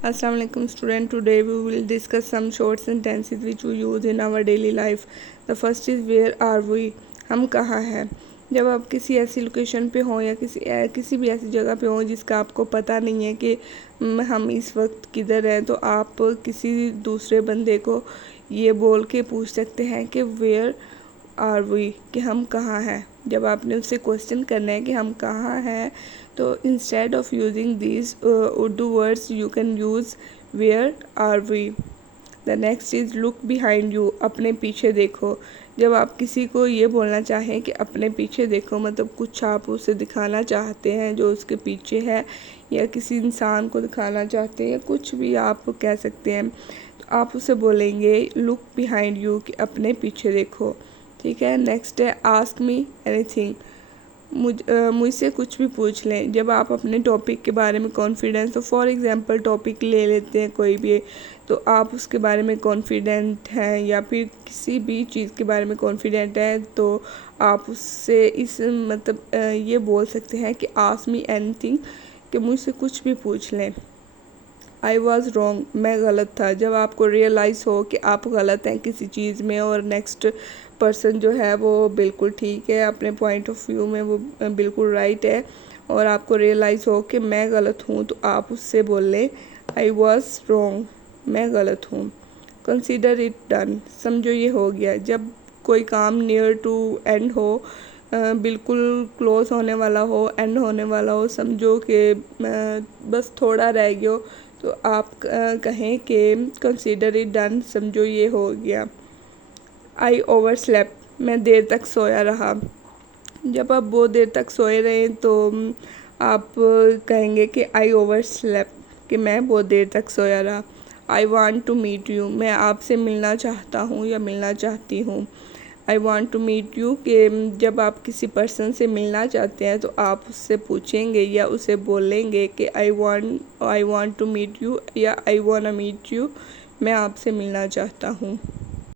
Assalamu alaikum student. Today we will discuss some short sentences which we use in our daily life. The first is where are we? हम कहाँ हैं? जब आप किसी ऐसी location पे हों या किसी भी ऐसी जगह पे हों जिसका आपको पता नहीं है कि हम इस वक्त किधर हैं, तो आप किसी दूसरे बंदे को ये बोल के पूछ सकते हैं कि वेयर आर वी, कि हम कहाँ हैं। जब आपने उससे क्वेश्चन करना है कि हम कहाँ हैं, तो instead of using these Urdu words you can use where are we. The next is look behind you, अपने पीछे देखो। जब आप किसी को ये बोलना चाहें कि अपने पीछे देखो, मतलब कुछ आप उसे दिखाना चाहते हैं जो उसके पीछे है, या किसी इंसान को दिखाना चाहते हैं, या कुछ भी आप कह सकते हैं, तो आप उसे बोलेंगे लुक बिहाइंड यू, कि अपने पीछे देखो। ठीक है। नेक्स्ट है आस्क मी एनीथिंग, मुझसे कुछ भी पूछ लें। जब आप अपने टॉपिक के बारे में कॉन्फिडेंस हो, फॉर एग्जांपल टॉपिक ले लेते हैं कोई भी, तो आप उसके बारे में कॉन्फिडेंट हैं या फिर किसी भी चीज़ के बारे में कॉन्फिडेंट हैं, तो आप उससे इस मतलब ये बोल सकते हैं कि आस्क मी एनीथिंग, कि मुझसे कुछ भी पूछ लें। आई वॉज़ रॉन्ग, मैं गलत था। जब आपको रियलाइज़ हो कि आप गलत हैं किसी चीज़ में और नेक्स्ट पर्सन जो है वो बिल्कुल ठीक है, अपने पॉइंट ऑफ व्यू में वो बिल्कुल राइट है, और आपको रियलाइज़ हो कि मैं गलत हूँ, तो आप उससे बोल लें आई वॉज़ रॉन्ग, मैं गलत हूँ। कंसीडर इट डन, समझो ये हो गया। जब कोई काम नियर टू एंड हो, बिल्कुल क्लोज होने वाला हो, एंड होने वाला हो, समझो कि बस थोड़ा रह गया हो, तो आप कहें कि कंसीडर इट डन, समझो ये हो गया। आई ओवर स्लेप, मैं देर तक सोया रहा। जब आप बहुत देर तक सोए रहे तो आप कहेंगे कि आई ओवर स्लेप, कि मैं बहुत देर तक सोया रहा। I want to meet you, मैं आपसे मिलना चाहता हूँ या मिलना चाहती हूँ। I want to meet you, कि जब आप किसी पर्सन से मिलना चाहते हैं तो आप उससे पूछेंगे या उसे बोलेंगे कि I want to meet you, या आई वॉन्ट मीट यू, मैं आपसे मिलना चाहता हूँ।